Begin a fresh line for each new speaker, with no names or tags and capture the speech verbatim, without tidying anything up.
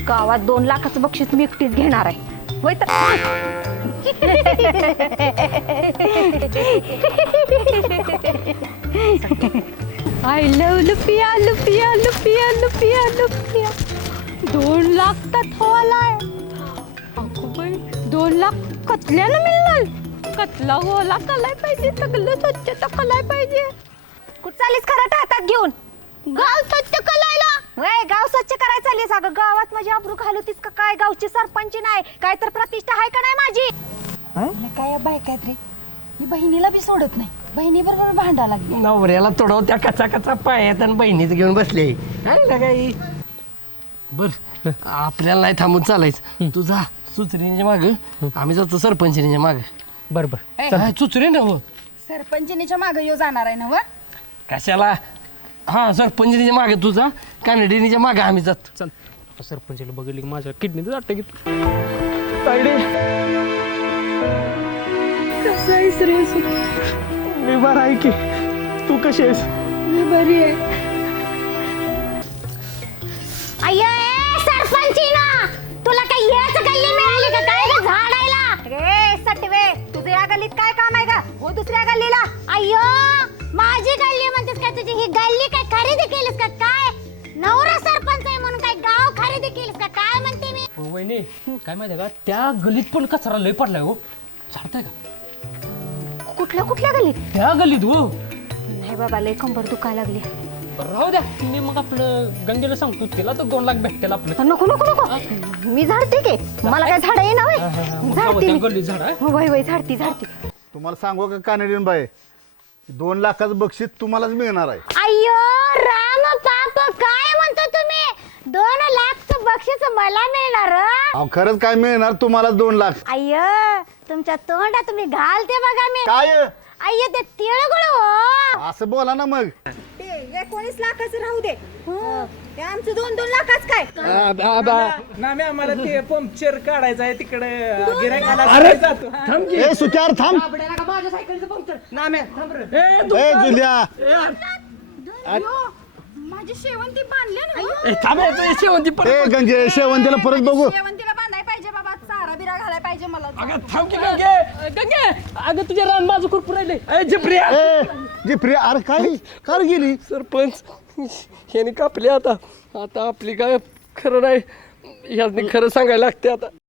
गावात दोन लाखाचं बक्षीस मी एकटीच घेणार आहे होय तर आय लव लुपिया लुपिया लुपिया लुपिया लुपिया दोन लाख तर थोलाय अगो बाई दोन लाख कतल्यानं मिळणार कतला होला कलाय पाहिजे सगळं स्वच्छ कलाय पाहिजे कुठं चालीस खरं हातात घेऊन गाव स्वच्छ कलायला वय गाव स्वच्छ करायला चालीस अगं गावात माझी आबरू घालवतीस का काय गावची सरपंच नाही काय तर प्रतिष्ठा आहे का नाही माझी
काय बाय काय रे मी बहिणीला बी सोडत नाही बहिणी बरोबर भांडा लागली
नवऱ्याला तोडव त्या कचा कचा पायात आणि बहिणीच घेऊन बसले ना काही बर आपल्याला नाही थांबून चालायचं तू जा सुचरीच्या माग आम्ही जातो सरपंचिनीच्या माग
बर बर
सुचरी ना हो
सरपंचिनीच्या मागे यो जाणार आहे ना व
कशाला हा सरपंचिनीच्या मागे तू जा कानडीनीच्या मागे आम्ही जातो
चल सरपंचाला बघितली की माझ्या किडनीत वाटतं की
कसं आहेस रे
मी बरं आहे की तू कशी आहेस
मी बरी आहे
अय्या सरपंचीना तुला काय याच गल्ली मिळाली का काय ग झाडायला रे सटवे तुझे या गल्लीत काय काम आहे का हो दुसऱ्या गल्लीला अय्यो माझी गल्ली म्हणतेस काय तुझी ही गल्ली काय खरेदी केलीस का काय नवरा सरपंच आहे म्हणून काय गाव खरेदी केलीस का काय म्हणते मी
वहिनी काय माहिती का त्या गलीत पण कचरा लय पडलाय हो चालतंय का
कुठल्या कुठल्या गल्लीत
त्या गलीत हो
नाही बाबा लय कंबर दुखायला लागली
राहू द्या मी मग आपलं गंगेला सांगतो तिला तर दोन लाख भेटतील आपलं
नको नको नको मी झाडते की मला काय झाड येणार होय झाडते मी.
गल्ली झाड आहे
वय वय झाडती झाडती
तुम्हाला सांगू का कानेडीन बाई दोन लाखाचं बक्षीस तुम्हालाच मिळणार आहे
अय्यो राम पाप काय म्हणतो तुम्ही दोन लाखचं बक्षीस मला मिळणार
अहो खरंच काय मिळणार तुम्हाला दोन लाख
अय्यो तुमच्या तोंडात तुम्ही घालते बघा मी
काय
अय्यो ते तिळगुळ हो
असं बोला ना मग
ते एकोणीस लाखाचं राहू दे ते आमचं दोन दोन लाखाच काय
नामे आम्हाला ते पंक्चर काढायचं आहे तिकडे गिरायकाला जातो
ए सुचार थांब ए जुलिया
माझी शेवंती बांधले ना
शेवंती पण
ए गंगे शेवंतीला परत बघू
शेवंतीला बांधाय पाहिजे बाबा चारा बिरा घालाय पाहिजे मला
अगं थांब की गंगे गंगे अगं तुझ्या रान माझं खूप राहिले ए जिप्रिया
ए जी प्रिया अरे काय कार गेली
सरपंच ह्याने कापले आता आता आपली काय खरं नाही ह्याने खरं सांगायला लागते आता